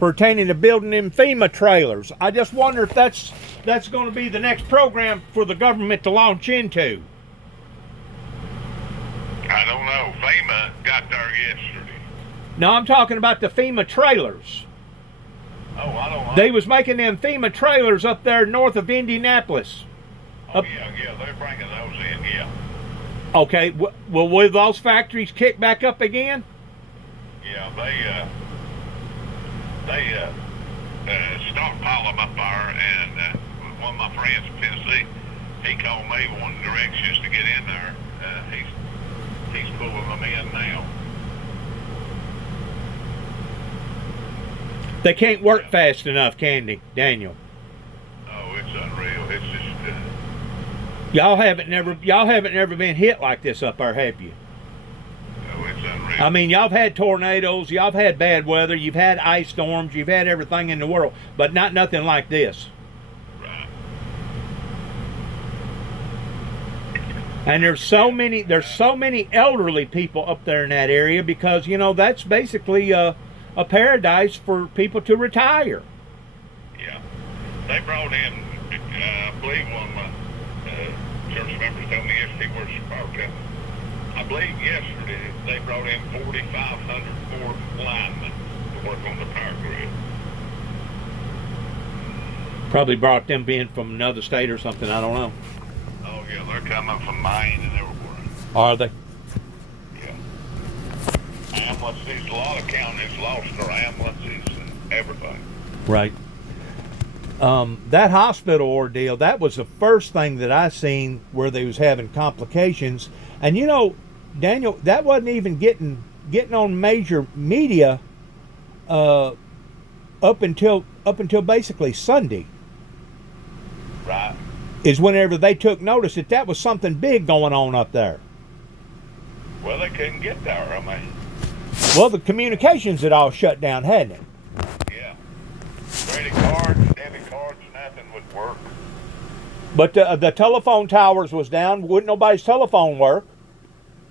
pertaining to building them FEMA trailers. I just wonder if that's going to be the next program for the government to launch into. I don't know. FEMA got there yesterday. No, I'm talking about the FEMA trailers. Oh, I don't know. They was making them FEMA trailers up there north of Indianapolis. Oh, yeah, they're bringing those in, yeah. Okay, well, will those factories kick back up again? Yeah, they stockpile them up there, and one of my friends in Tennessee, he called me wanting directions to get in there. He's pulling them in now. They can't work fast enough, can they, Daniel? Oh, it's unreal. It's just Y'all haven't never been hit like this up there, have you? oh, it's unreal. I mean, y'all have had tornadoes, y'all have had bad weather, you've had ice storms, you've had everything in the world, but not nothing like this. Right. And there's so many elderly people up there in that area because, you know, that's basically a paradise for people to retire. Yeah. They brought in, I believe one of my church members told me yesterday where she parked at. I believe yesterday they brought in 4,500 more linemen to work on the power grid. Probably brought them in from another state or something, I don't know. Oh yeah, they're coming from Maine and everywhere. Are they? Yeah. Ambulances, a lot of counties lost their ambulances and everything. Right. That hospital ordeal, that was the first thing that I seen where they was having complications. And you know, Daniel, that wasn't even getting on major media up until basically Sunday. Right. Is whenever they took notice that was something big going on up there. Well, they couldn't get there, I mean. Well, the communications had all shut down, hadn't it? Yeah. Credit cards, debit cards, nothing would work. But the telephone towers was down. Wouldn't nobody's telephone work.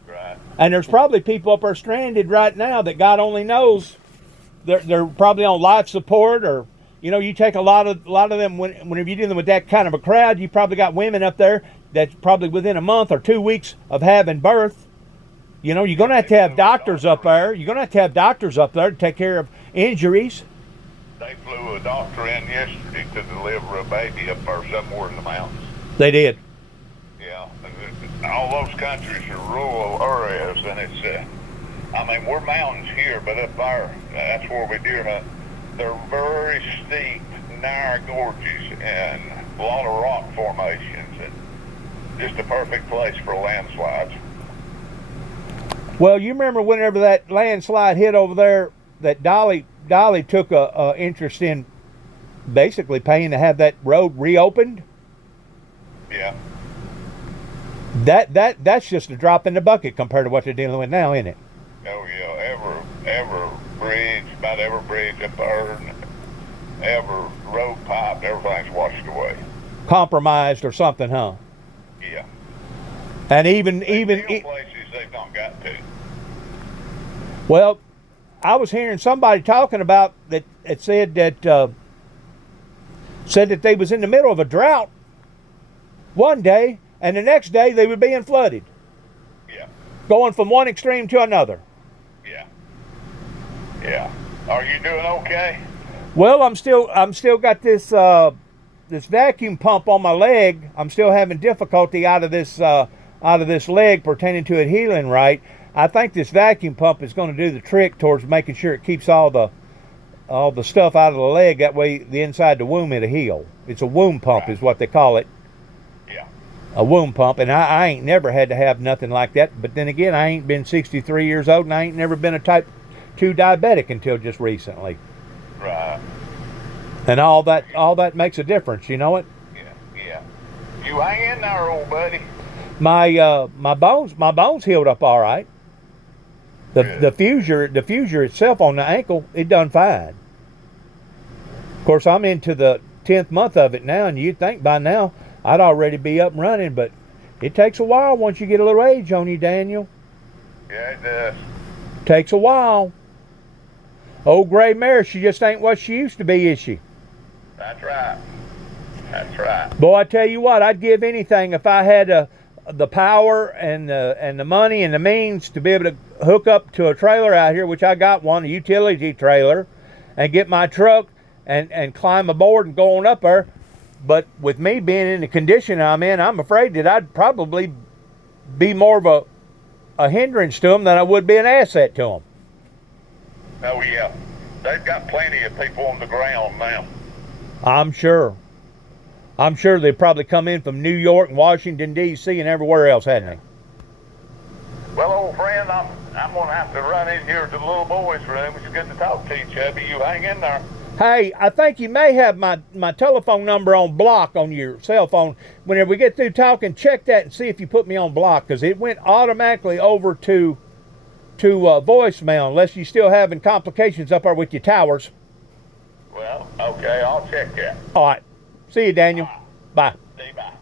Right. And there's probably people up there stranded right now that God only knows they're probably on life support, or you know, you take a lot of them whenever you're dealing with that kind of a crowd, you probably got women up there that's probably within a month or 2 weeks of having birth. You know, you're going to have doctors up there. You're going to have doctors up there to take care of injuries. They flew a doctor in yesterday to deliver a baby up there somewhere in the mountains. They did. Yeah. All those countries are rural areas, and it's, I mean, we're mountains here, but up there, that's where we deer hunt. They're very steep, narrow gorges, and a lot of rock formations, and just a perfect place for landslides. Well, you remember whenever that landslide hit over there, that Dolly took a interest in basically paying to have that road reopened. Yeah. That's just a drop in the bucket compared to what they're dealing with now, isn't it? Oh yeah, every bridge, about every bridge up there, and every road pipe, everything's washed away. Compromised or something, huh? Yeah. And even places they've not got to. Well, I was hearing somebody talking about that. It said that they was in the middle of a drought one day, and the next day they were being flooded. Yeah. Going from one extreme to another. Yeah. Yeah. Are you doing okay? Well, I'm still got this this vacuum pump on my leg. I'm still having difficulty out of this leg pertaining to it healing right. I think this vacuum pump is going to do the trick towards making sure it keeps all the stuff out of the leg. That way, the inside the womb it'll heal. It's a womb pump, right, is what they call it. Yeah. A womb pump, and I ain't never had to have nothing like that. But then again, I ain't been 63 years old, and I ain't never been a type 2 diabetic until just recently. Right. And all that makes a difference, you know it? Yeah. You hang in there, old buddy. My bones healed up all right. The fusure itself on the ankle, it done fine. Of course, I'm into the 10th month of it now, and you'd think by now I'd already be up and running, but it takes a while once you get a little age on you, Daniel. Yeah, it does. Takes a while. Old gray mare, she just ain't what she used to be, is she? That's right. That's right. Boy, I tell you what, I'd give anything if I had the power and the money and the means to be able to hook up to a trailer out here, which I got one, a utility trailer, and get my truck and climb aboard and go on up there. But with me being in the condition I'm in, I'm afraid that I'd probably be more of a hindrance to them than I would be an asset to them. Oh, yeah. They've got plenty of people on the ground now. I'm sure. I'm sure they probably come in from New York and Washington, D.C. and everywhere else, hadn't they? Well, old friend, I'm going to have to run in here to the little boy's room. It's good to talk to you, Chubby. You hang in there. Hey, I think you may have my telephone number on block on your cell phone. Whenever we get through talking, check that and see if you put me on block, because it went automatically over to voicemail, unless you're still having complications up there with your towers. Well, okay, I'll check that. All right. See you, Daniel. Bye. See you, bye.